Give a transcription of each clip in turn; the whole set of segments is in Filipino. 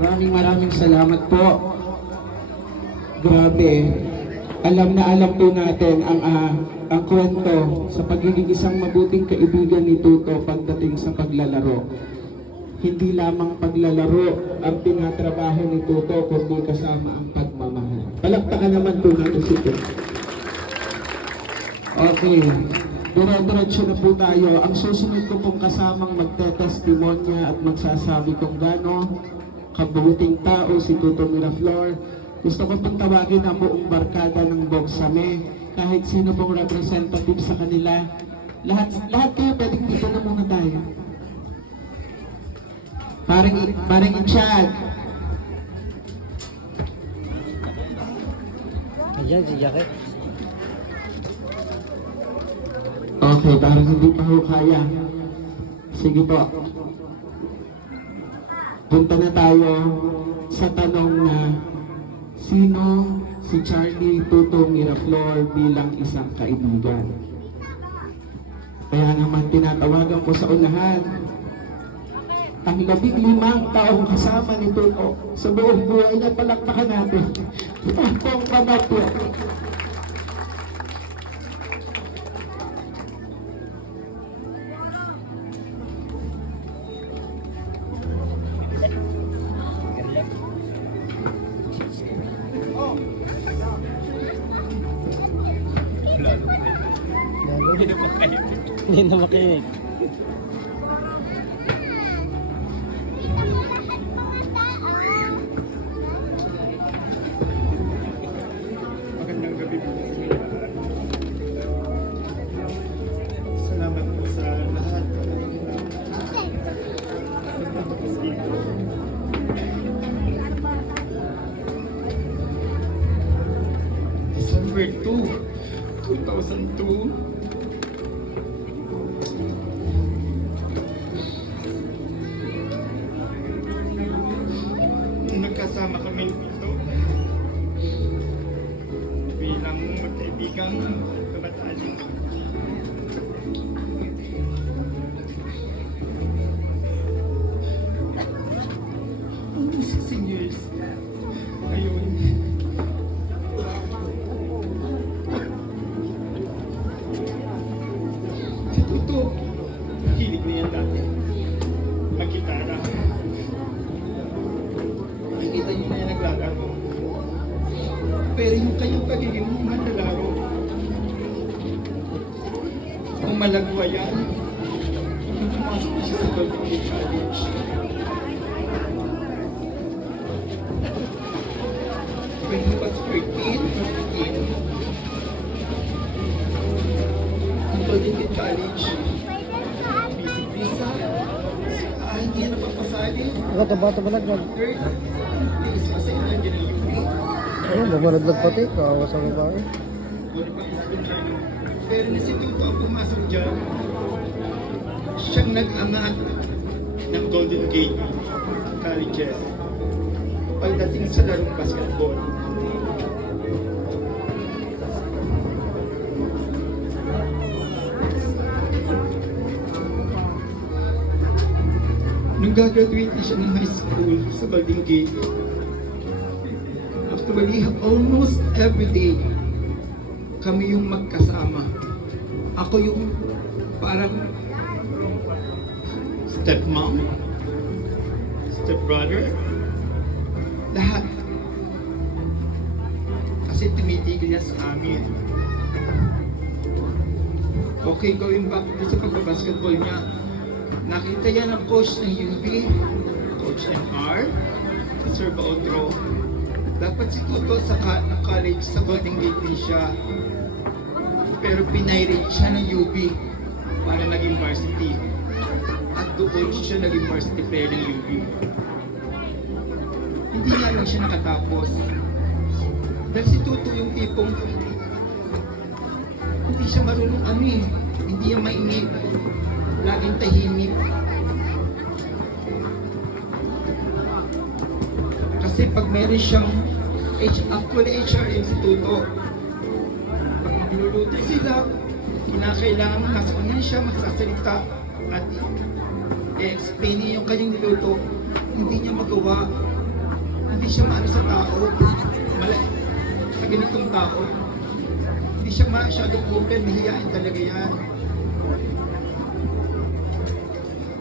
Maraming salamat po. Grabe. Alam na alam po natin ang kwento sa pagiging isang mabuting kaibigan ni Tuto pagdating sa paglalaro. Hindi lamang paglalaro ang tinatrabaho ni Tuto, kundi kasama ang pagmamahal. Palakpakan naman po natin si Tuto. Okay. Dire-diretso na po tayo. Ang susunod ko pong kasamang magte-testimonya at magsasabi kung gaano kabuting tao si Tuto Miraflor. Gusto ko pong tawagin ang buong barkada ng Bogsame, kahit sino pong representative sa kanila. Lahat kayo pwedeng dito na muna tayo. Parang in-chat. Ayan, si Jackie. Okay, parang hindi pa ho kaya. Sige po. Punta na tayo sa tanong na sino si Charlie Tuto Miraflor bilang isang kaibigan. Kaya naman tinatawagan ko sa unahan ang 15 taong kasama ni Tuto sa buong buhay niya. Palakpakan natin. Pong Pamapyo. Hindi na makinig. Magandang gabi po. Salamat po sa lahat. December 2, 2002. Nagkasama kami dito bilang magkaibigang kabataan. Almost 16 years ngayon. Si Tuto, hilig na yan dati magkitara. Nakikita niyo na yan naglalaro. Pero yung kanyang pagiging manlalaro, kung malagwa yan, kung pumasok na siya sa Golden Gate College. When he was 13, 15, ang Golden Gate College, visa, hindi yan napapasali. Bata-bata malaglag. Third, is masaya dyan ang UP. Ayun, bumalaglag pati. Kawa sa babae. Pero na si Tuto ang pumasok dyan, siyang nag-angat ng Golden Gate Colleges pagdating sa larong basketball. Nung gagraduate na siya ng high school sa Golden Gate, actually, almost every day, kami yung magkasama. Ako yung parang stepmom, stepbrother, lahat. Kasi tumitigil niya sa amin. Okay, going back to sa pagbabasketball niya, nakita yan ang coach ng UP, Coach MR, si Sir Bautro. Dapat si Tuto sa college sa Golden Gate din siya. Pero pinirate siya ng UP para naging varsity. At doon siya naging varsity player ng UP. Hindi nga lang siya nakatapos. Dahil si Tuto yung tipong hindi siya marunong hindi niya mainip. Laging tahimik. Kasi pag meron siyang actually HRM si Tuto, pag magluluto sila, kinakailangan nasa kanya siya magsasalita at i-explain niya yung kanyang niluto, hindi niya magawa Hindi siya maano sa tao. Sa ganitong tao. Hindi siya masyadong open, mahihain talaga yan.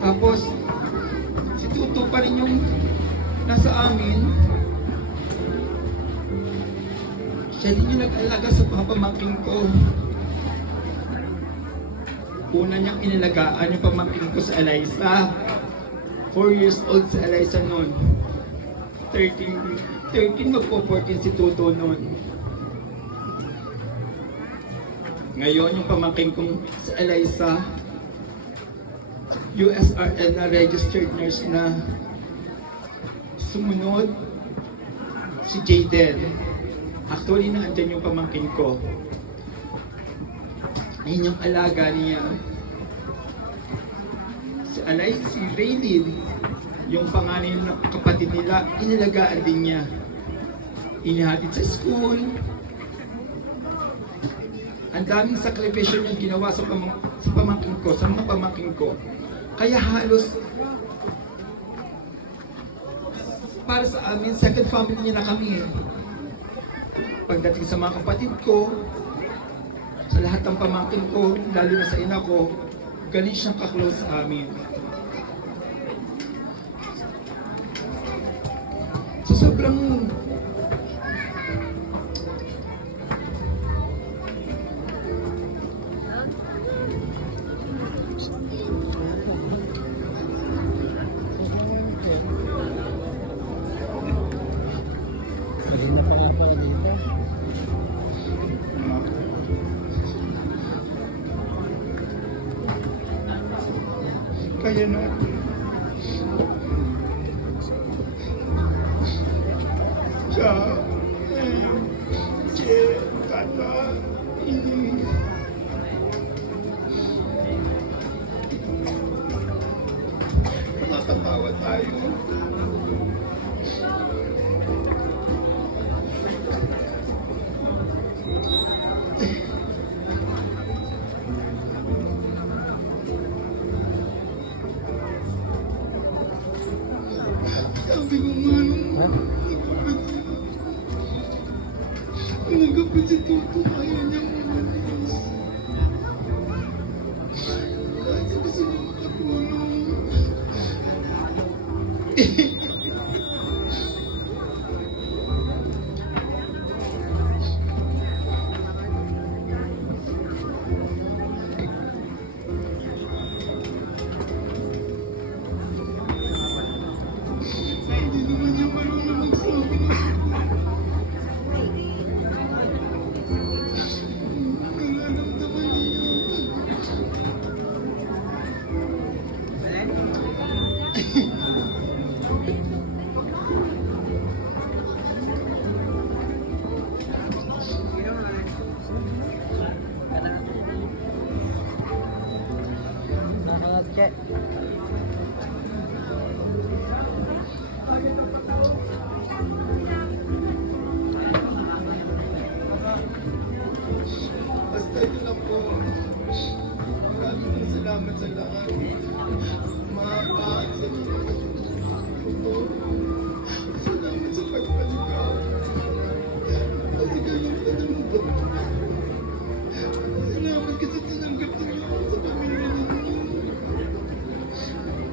Tapos, si Tuto pa rin yung nasa amin. Siya din yung nag-alaga sa mga pamangking ko. Una niyang inalagaan yung pamangkin ko sa Eliza. 4 years old si Eliza noon. 13 magpo-14 si Tuto noon. Ngayon yung pamangkin kong sa Eliza, USRL na registered nurse na. Sumunod si Jaden. Actually, naandyan yung pamangkin ko. Ayun yung alaga niya. Si Raylin, yung panganay na kapatid nila, inalagaan din niya. Inihatid sa school. Ang daming sakripisyo niyang ginawa sa pamangkin ko, sa mga pamangkin ko. Kaya halos para sa amin, second family niya na kami. Pagdating sa mga kapatid ko, sa lahat ng pamangkin ko, lalo na sa ina ko, galing siyang kaklose sa amin. So sobrang Maganda pa nga pala dito. kaya na siya kata ini nakakatawa tayo. Sabi ko nga Ha? nagapit si Tuto, kaya niya umalis. Kasi gusto niya makatulong. Hindi naman niya marunong magsabi ng nararamdaman niya. Nakalat ka. Basta yun lang po. Maraming salamat sa lahat. Mga paasin. Salamat sa pagpaligaw. Kasi ganyan ka naman. Salamat kasi tinanggap niyo ako sa pamilya ninyo.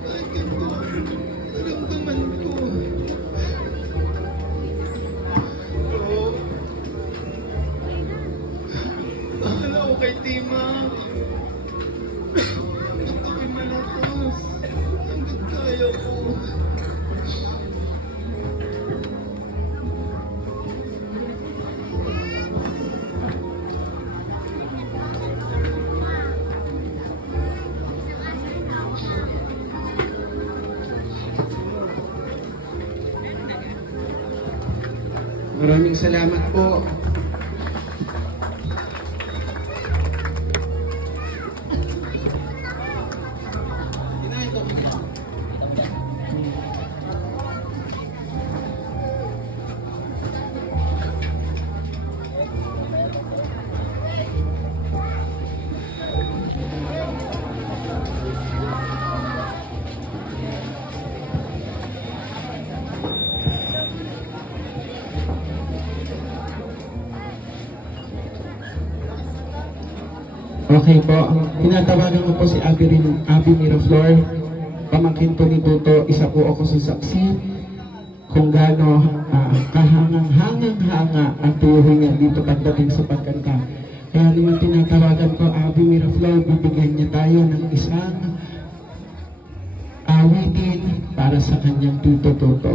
Kahit ganito, naramdaman ko. Oo. Bahala ako kay Tima. Hanggang ako'y malakas. Hanggang kaya ko. Maraming salamat po. Okay po, tinatawagan ko po si Abby Miraflor, pamangkin po ni Tuto, isa po ako sa saksi kung gaano kahangang-hanga ang tuyuhin niya dito pagdating sa pagkanta. Kaya naman tinatawagan ko Abby Miraflor, bibigyan niya tayo ng isang awitin para sa kanyang Tito Tuto.